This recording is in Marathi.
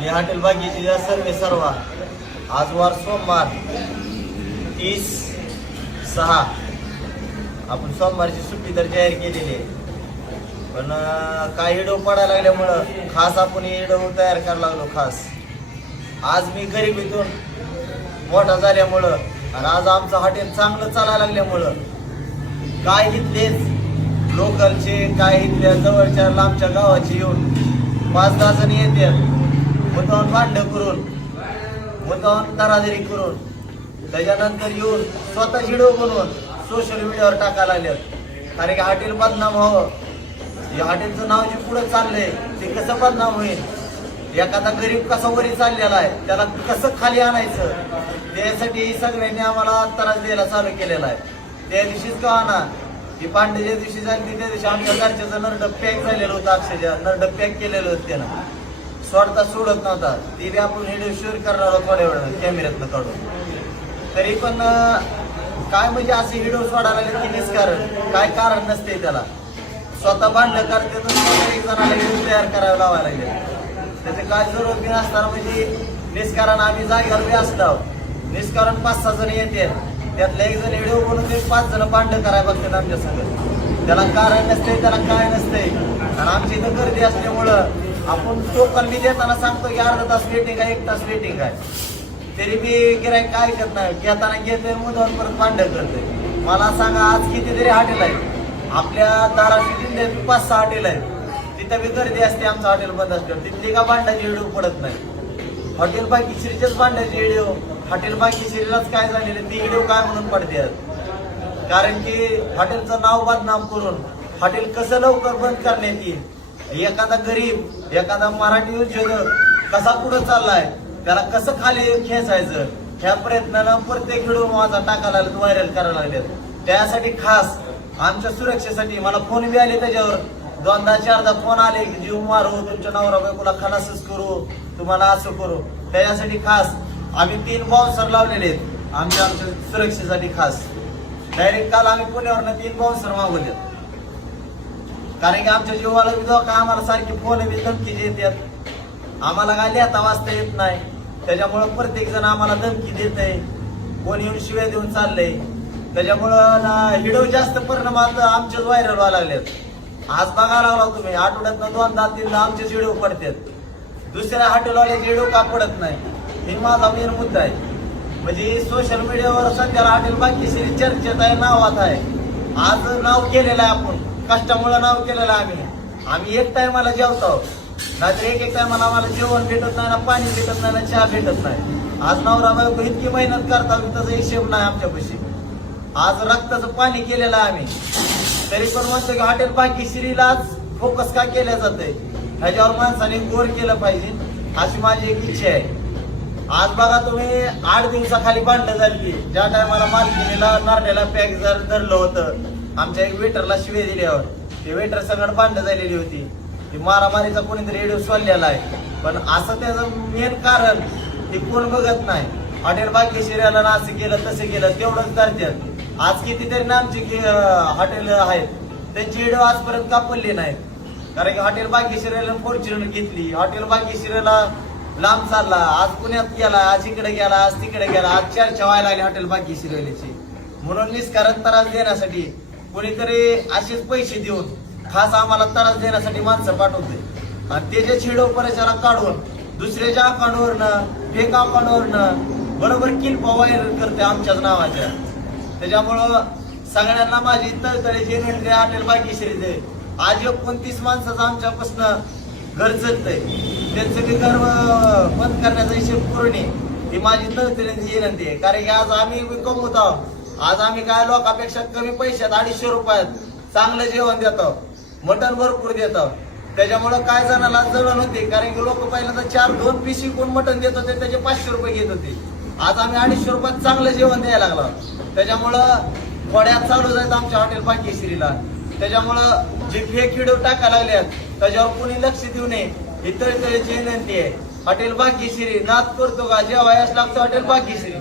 मी हॉटेल भाग्यश्री सर्वे सर्वा आज वार सोमवार 30/6 आपण सोमवारची सुट्टी तर जाहीर केलेली आहे. पण काही व्हिडिओ पडायला लागल्यामुळं खास आपण व्हिडिओ तयार करायला लागलो. खास आज मी गरिबीतून मोठा झाल्यामुळं आणि आज आमचं हॉटेल चांगलं चालायला लागल्यामुळं काय इथलेच लोकलचे काय इथल्या जवळच्या लांबच्या गावाचे येऊन 5-10 जण येतात. मुद्दाम भांडण करून मुद्दाम दरादरी करून त्याच्यानंतर येऊन स्वतः व्हिडिओ बनवून सोशल मीडियावर टाकायला लागल्यात. कारण की हॉटेल बदनाम व्हावं, या हॉटेलचं नाव जे पुढे चाललंय ते कसं बदनाम होईल, एखादा गरीब कसा वरी चाललेला आहे त्याला कसं खाली आणायचं, त्यासाठी सगळ्यांनी आम्हाला त्रास द्यायला चालू केलेला आहे. त्या दिवशीच का ना ती पांडे ज्या दिवशी झाली त्या दिवशी आमच्या घरच्याचं नरड पॅक झालेलं होतं. अक्षरशः नरड पॅक केलेलं होतं त्यानं, सोडत नव्हता. ते बी आपण व्हिडिओ शूट करणार आहोत थोड्या वेळ कॅमेऱ्यातनं काढून. तरी पण काय म्हणजे असे व्हिडिओ सोडायला लागले की निष्कारण काय कारण नसते त्याला. स्वतः भांडण करते तर एक जणाला व्हिडिओ तयार करायला लावायला लागले. त्याचे काय जरूर बी नसताना म्हणजे निष्कारण आम्ही जागेवर बी असतो. निष्कारण 5-6 जण येते, त्यातलं एक जण व्हिडिओ बनवून ते 5 जण भांडण करायला बघतात आमच्या संग. त्याला कारण नसते, त्याला काय नसते. आणि आमच्या इथं गर्दी असल्यामुळं आपण टोकन बी देताना सांगतो की अर्धा तास वेटिंग आहे, 1 तास वेटिंग आहे. तरी बी गिराईक काय ऐकत नाही, घेताना घेते मुद्दाम परत भांडण करते. मला सांगा आज कितीतरी हॉटेल आहे आपल्या धाराशिव जिल्ह्यात, 5-6 हॉटेल आहेत, तिथं बी गर्दी असते. आमचं हॉटेल बंद असल्यावर तिथली का भांड्याची व्हिडिओ पडत नाही. हॉटेल भाग्यश्रीचेच भांड्याची व्हिडिओ, हॉटेल भाग्यश्रीलाच काय झालेले ती व्हिडिओ काय म्हणून पडतात. कारण की हॉटेलचं नाव बदनाम करून हॉटेल कसं लवकर बंद करण्यात येईल, एखादा गरीब एखादा मराठी उद्योजक कसा पुढे चाललाय त्याला कसं खाली खेचायचं, ह्या प्रयत्नानं प्रत्येक व्हिडिओ माझा टाकायला लागले, व्हायरल करायला लागले. त्यासाठी खास आमच्या सुरक्षेसाठी मला फोन बी आले, त्याच्यावर 2दा-4दा फोन आले की जीव मारू, तुमच्या नवरा बायकोला खलासच करू, तुम्हाला असं करू. त्याच्यासाठी खास आम्ही 3 बाउन्सर लावलेले आहेत आमच्या सुरक्षेसाठी खास. डायरेक्ट काल आम्ही पुण्यावरनं 3 बाउन्सर मागवले. कारण की आमच्या जीवाला बी का आम्हाला सारखी फोन बी धमकी देतात. आम्हाला काय लिहिता वाचता येत नाही, त्याच्यामुळं प्रत्येक जण आम्हाला धमकी देत आहे, कोण येऊन शिव्या देऊन चाललंय. त्याच्यामुळं व्हिडिओ जास्त परिणामात आमचेच व्हायरल व्हायला लागलेत. आज बघायला लागला तुम्ही आठवड्यातनं 2-3 आमचेच व्हिडिओ पडतात. दुसऱ्या हॉटेलवाल्याचे व्हिडिओ का पडत नाही हे माझा मेन मुद्दा आहे. म्हणजे सोशल मीडियावर सध्याला हॉटेल भाग्यश्री चर्चेत आहे, नावात आहे. आज नाव केलेलं आहे, आपण कष्टामुळे नाव केलेलं आहे. आम्ही एक टायमाला जेवतो, नाहीतर एक टायमाला आम्हाला जेवण भेटत नाही ना, पाणी भेटत नाही ना, चहा भेटत नाही. आज नवरा बायको इतकी मेहनत करतात त्याचा हिशेब नाही आमच्यापाशी. आज रक्ताचं पाणी केलेलं आहे आम्ही. तरी पण म्हणतो की हॉटेल भाग्यश्रीलाच फोकस का केल्या जाते, ह्याच्यावर माणसाने गोर केलं पाहिजे अशी माझी एक इच्छा आहे. आज बघा तुम्ही 8 दिवसाखाली भांडणं झाली. ज्या टायमाला मालकीनीला नारड्याला पॅक धरलं होतं, आमच्या एक वेटरला शिवे दिल्यावर ते वेटर सगळं भांडणं झालेली होती. ती मारामारीचा कोणीतरी व्हिडिओ सोडलेला आहे. पण असं त्याचं मेन कारण ते कोण बघत नाही. हॉटेल भाग्यश्रीला असं केलं तसं केलं तेवढंच करतात. आज कितीतरी नामची हॉटेल आहेत त्यांची व्हिडिओ आजपर्यंत कापडली नाहीत. कारण की हॉटेल भाग्यश्रीला फॉर्च्युनर घेतली, हॉटेल भाग्यश्रीला लांब चालला, आज पुण्यात गेला, आज इकडे गेला, आज तिकडे गेला, आज चर्चा व्हायला लागली हॉटेल भाग्यश्रीची. म्हणून निष्कारण त्रास देण्यासाठी कोणीतरी असेच पैसे देऊन खास आम्हाला त्रास देण्यासाठी माणसं पाठवते आणि त्याचे व्हिडिओ परिसरात काढून दुसऱ्याच्या अकाउंटवरनं फेक अकाउंटवरनं बरोबर किल्पा व्हायरल करते आमच्याच नावाच्या. त्याच्यामुळं सगळ्यांना माझी तळतळीची विनंती हॉटेल भाग्यश्रीचे. आज 29 माणसाचं आमच्यापासून घर चालतंय, त्यांचं बी घर बंद करण्याचा हिशेब पूर्ण ही माझी तळतळीची विनंती आहे. कारण की आज आम्ही कमवत आहोत. आज आम्ही काय लोकांपेक्षा कमी पैशात 250 रुपयात चांगलं जेवण देतो, मटण भरपूर देतो. त्याच्यामुळं काय जणाला जळण होते. कारण की लोक पहिल्यांदा 2 पीस विकून मटण देत होते, त्याचे 500 रुपये घेत होते. आज आम्ही 250 रुपयात चांगलं जेवण द्यायला लागलो. त्याच्यामुळं थोड्यात चालू जायचं आमच्या हॉटेल भाग्यश्रीला. त्याच्यामुळं जे फेक व्हिडिओ टाकायला लागल्यात त्याच्यावर कोणी लक्ष देऊ नये ही तळतळीची विनंती आहे. हॉटेल भाग्यश्री नाद करतो का जेवायला लागतं हॉटेल भाग्यश्री.